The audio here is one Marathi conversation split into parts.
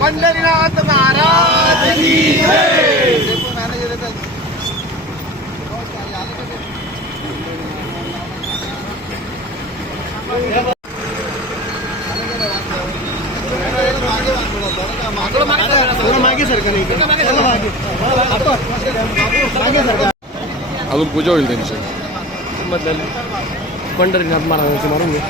पंढरीनाथ महाराज की जय। मागे सरकार अजून पूजा होईल त्यांची पंढरीनाथ महाराजांची मारून घे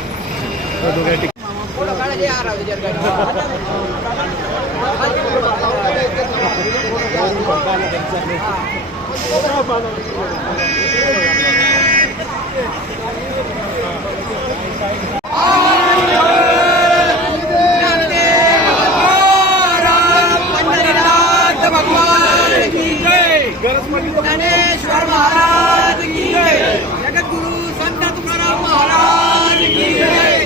ज्ञानेश्वर महाराज की जय। जगद्गुरु संत तुकाराम महाराज की जय।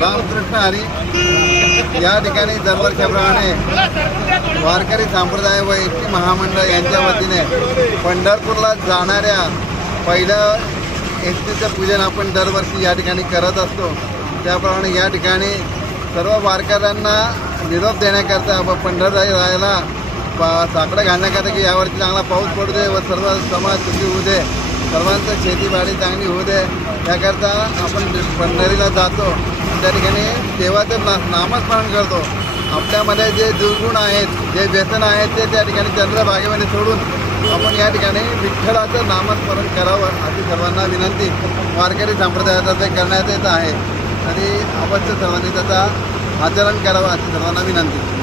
रामकृष्ण हरी या ठिकाणी दरवर्षाप्रमाणे वारकरी संप्रदाय व एसटी महामंडळ यांच्या वतीने पंढरपूरला जाणाऱ्या पहिलं एसटीचं पूजन आपण दरवर्षी या ठिकाणी करत असतो. त्याप्रमाणे या ठिकाणी सर्व वारकऱ्यांना निरोप देण्याकरता व पंढररायाला साकडं घालण्याकरता की यावर्षी चांगला पाऊस पडू दे व सर्व समाज सुखी होऊ दे, सर्वांचं शेतीबाडी चांगली होऊ दे, त्याकरता आपण पंढरीला जातो. त्या ठिकाणी देवाचं नामस्मरण करतो. आपल्यामध्ये जे दुर्गुण आहेत, जे व्यसन आहेत ते त्या ठिकाणी चंद्रभागेमध्ये सोडून आपण या ठिकाणी विठ्ठलाचं नामस्मरण करावं अशी सर्वांना विनंती वारकरी संप्रदायातर्फे करण्यात येत आहे आणि अवश्य सर्वांनी त्याचा आचरण करावं अशी सर्वांना विनंती.